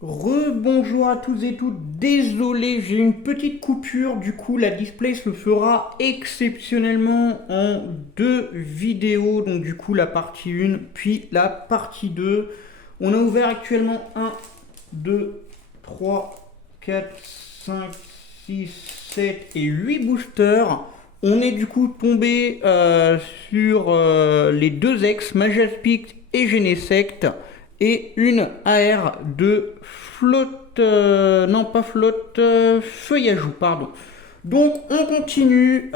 Rebonjour à tous et toutes, désolé j'ai une petite coupure, du coup la display se fera exceptionnellement en deux vidéos, donc du coup la partie 1 puis la partie 2. On a ouvert actuellement 1, 2, 3, 4, 5, 6, 7 et 8 boosters. On est du coup tombé sur les deux ex, Majaspic et Genesect, et une AR de flotte, non pas flotte, feuillajou, pardon. Donc on continue,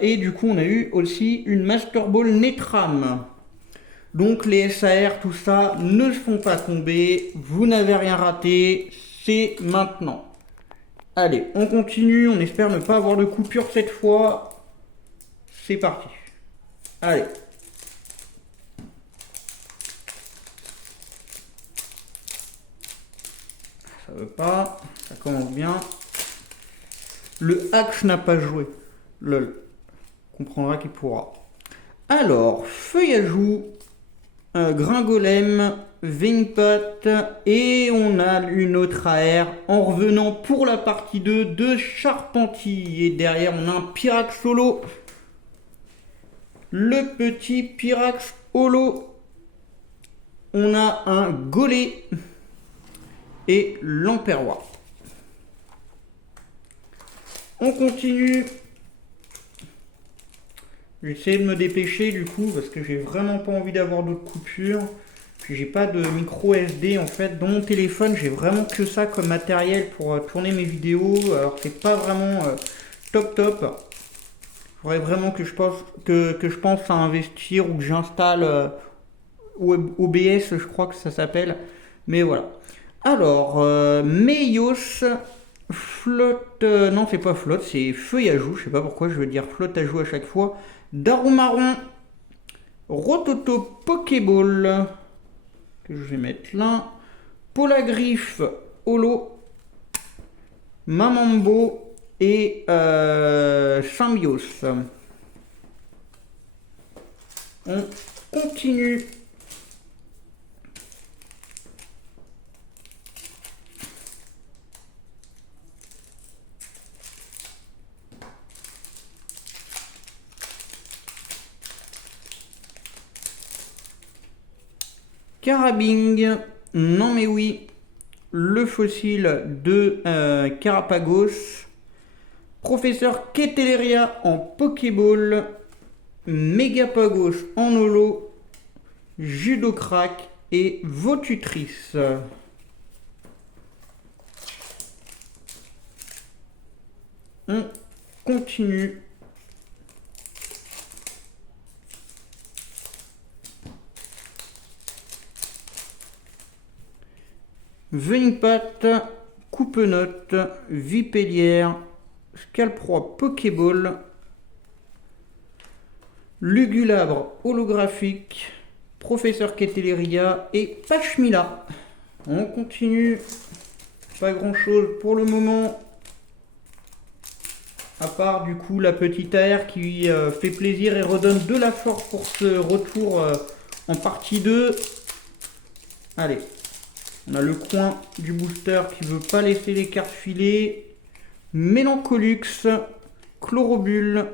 et du coup on a eu aussi une Master Ball Netram. Donc les SAR, tout ça, ne se font pas tomber, vous n'avez rien raté, c'est maintenant. Allez, on continue, on espère ne pas avoir de coupure cette fois. C'est parti. Allez. Ça veut pas, ça commence bien. Le Axe n'a pas joué. Lol. Comprendra qu'il pourra. Alors, Feuillajou, Gringolem, Vingpot, et on a une autre AR en revenant pour la partie 2 de Charpentier. Et derrière, on a un Pyrax Holo. Le petit Pyrax Holo. On a un Golé et l'Emperrois. On continue. J'essaie de me dépêcher du coup parce que j'ai vraiment pas envie d'avoir d'autres coupures. Puis j'ai pas de micro SD en fait. Dans mon téléphone, j'ai vraiment que ça comme matériel pour tourner mes vidéos. Alors c'est pas vraiment top top. Il faudrait vraiment que je pense à investir ou que j'installe OBS, je crois que ça s'appelle. Mais voilà. Alors, Meios, flotte. Non, c'est pas flotte, c'est feuillajou. Je sais pas pourquoi je veux dire flotte à joue à chaque fois. Darumaron, Rototo Pokéball, que je vais mettre là. Polagriffe, Holo, Mamambo et Symbios. On continue. Carabing, non mais oui, le fossile de Carapagos, Professeur Keteleria en Pokéball, Megapagos en holo, Judocrack et Votutrice. On continue. Veinpat, Coupenote, Vipellière, Scalproie Pokéball, Lugulabre holographique, Professeur Keteleria et Pachmila. On continue. Pas grand chose pour le moment. À part du coup la petite AR qui fait plaisir et redonne de la force pour ce retour en partie 2. Allez. On a le coin du booster qui veut pas laisser les cartes filer. Mélancholux, Chlorobule,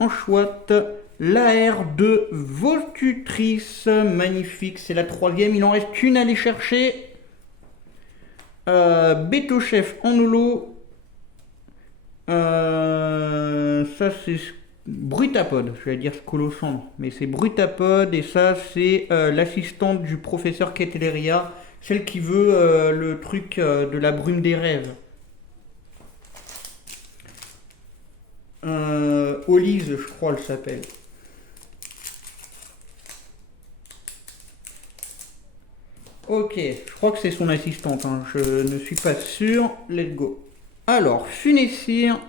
Enchouette, l'AR de Voltutrice, magnifique, c'est la troisième, il en reste une à aller chercher. Bétochef en holo, ça c'est Brutapod, je vais dire Scolosandre, mais c'est Brutapod et ça c'est l'assistante du professeur Keteleria, celle qui veut le truc de la brume des rêves. Olise, je crois, elle s'appelle. Ok, je crois que c'est son assistante, hein. Je ne suis pas sûr. Let's go. Alors, Funessir,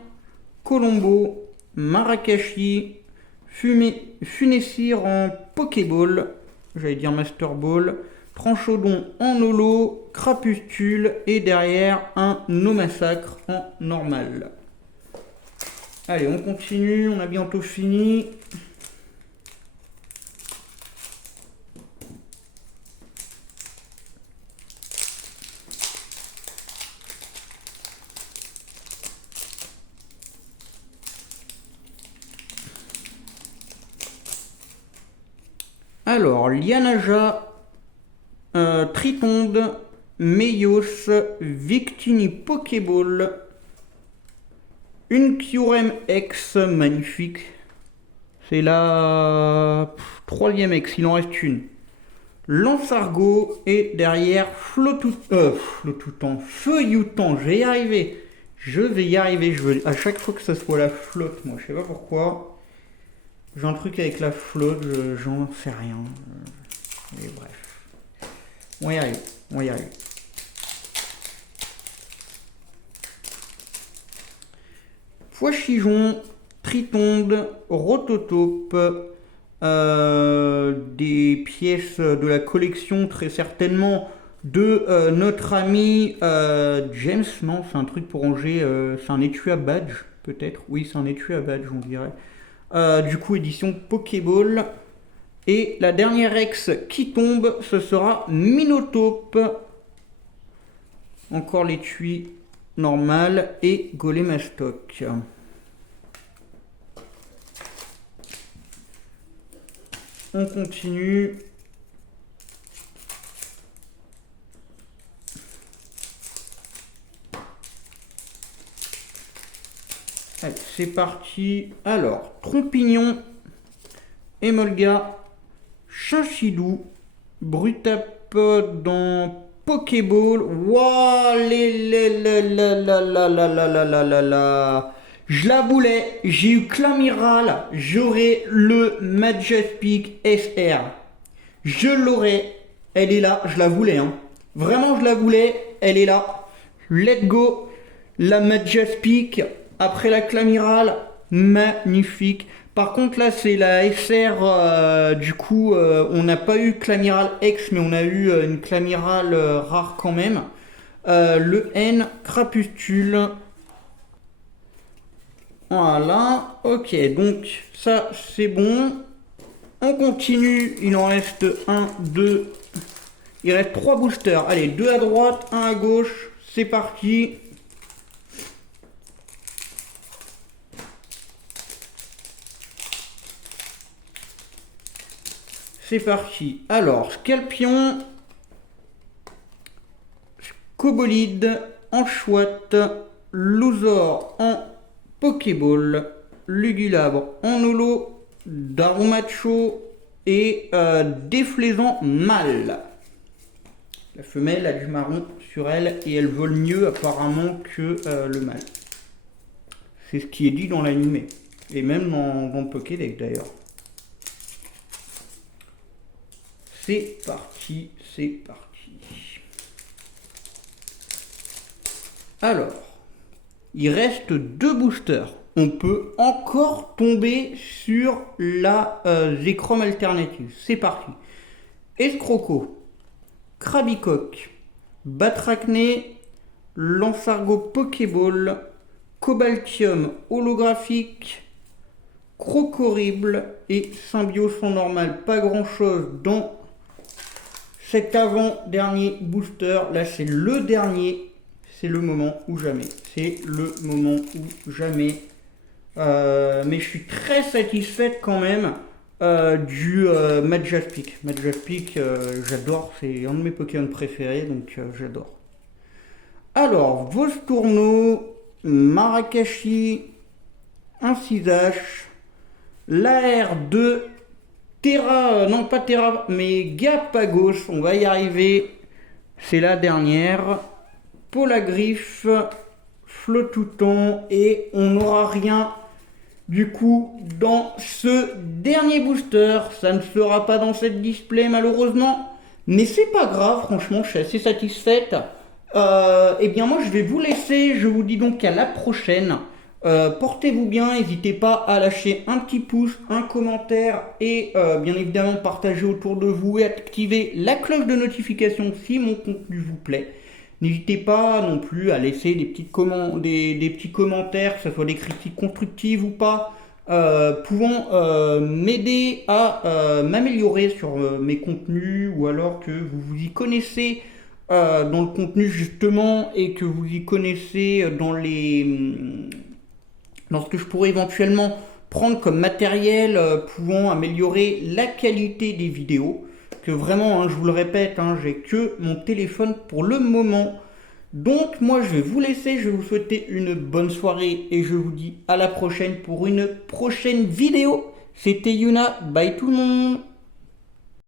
Colombo, Marakashi, Funessir en Pokéball, j'allais dire Master Ball, Tranchodon en holo, Crapustule et derrière un No-Massacre en normal. Allez, on continue, on a bientôt fini. Alors, Lianaja, Tritonde, Meios, Victini Pokéball, une Kyurem X magnifique. C'est la troisième X, il en reste une. Lansargo et derrière Flottoutan, Feuilloutan, je vais y arriver. Je veux à chaque fois que ça soit la flotte, moi je sais pas pourquoi. J'ai un truc avec la flotte, j'en sais rien. Et bref. On va y arriver. Poichijon, Tritonde, Rototope, des pièces de la collection très certainement de notre ami James, non c'est un truc pour ranger, c'est un étui à badge peut-être, oui c'est un étui à badge on dirait, du coup édition Pokéball. Et la dernière ex qui tombe, ce sera Minotape, encore l'étui normal et Golémastoc. On continue. Allez, c'est parti. Alors, Trompignon, Emolga, Chinchidou, Brutapod dans Pokéball. Waouh, je la voulais, j'ai eu Clamiral, j'aurai le Majestic SR. Je l'aurai, elle est là, je la voulais, hein. Vraiment, je la voulais, elle est là. Let's go, la Majestic, après la Clamiral, magnifique. Par contre, là, c'est la SR, du coup, on n'a pas eu Clamiral X, mais on a eu une Clamiral rare quand même. Le N, Crapustule. Voilà, ok, donc ça c'est bon. On continue, il en reste 1, 2, il reste 3 boosters. Allez, 2 à droite, 1 à gauche, c'est parti. C'est parti. Alors, Scalpion, Cobolide, Anchouette, Louzor en Pokéball, Lugulabre en holo, Darumacho et Déflaisant mâle. La femelle a du marron sur elle et elle vole mieux apparemment que le mâle. C'est ce qui est dit dans l'animé et même dans le Pokédex d'ailleurs. C'est parti, c'est parti. Alors, il reste 2 boosters. On peut encore tomber sur la Zekrom alternative. C'est parti. Escroco, Krabicoque, Batracné, Lansargo Pokéball, Cobaltium holographique, Crocorible et Symbiose en normal. Pas grand chose dans cet avant-dernier booster. Là, c'est le dernier. C'est le moment ou jamais. C'est le moment ou jamais. Mais je suis très satisfaite quand même du Majaspic. Majaspic, j'adore. C'est un de mes Pokémon préférés, donc j'adore. Alors, Vostourneau, Marakashi, Incisache, l'AR2, Terra, non pas Terra, mais Gapagos, on va y arriver. C'est la dernière. Polagriffe, Flottoutan et on n'aura rien du coup dans ce dernier booster. Ça ne sera pas dans cette display malheureusement, mais c'est pas grave, franchement je suis assez satisfaite. Et bien moi je vais vous laisser, je vous dis donc à la prochaine. Portez-vous bien, n'hésitez pas à lâcher un petit pouce, un commentaire et bien évidemment partager autour de vous et activer la cloche de notification si mon contenu vous plaît. N'hésitez pas non plus à laisser des petits commentaires, que ce soit des critiques constructives ou pas, pouvant m'aider à m'améliorer sur mes contenus, ou alors que vous vous y connaissez dans le contenu justement, et que vous y connaissez dans ce que je pourrais éventuellement prendre comme matériel pouvant améliorer la qualité des vidéos. Que vraiment, je vous le répète, j'ai que mon téléphone pour le moment. Donc moi je vais vous laisser, je vais vous souhaiter une bonne soirée et je vous dis à la prochaine pour une prochaine vidéo. C'était Yuna, bye tout le monde.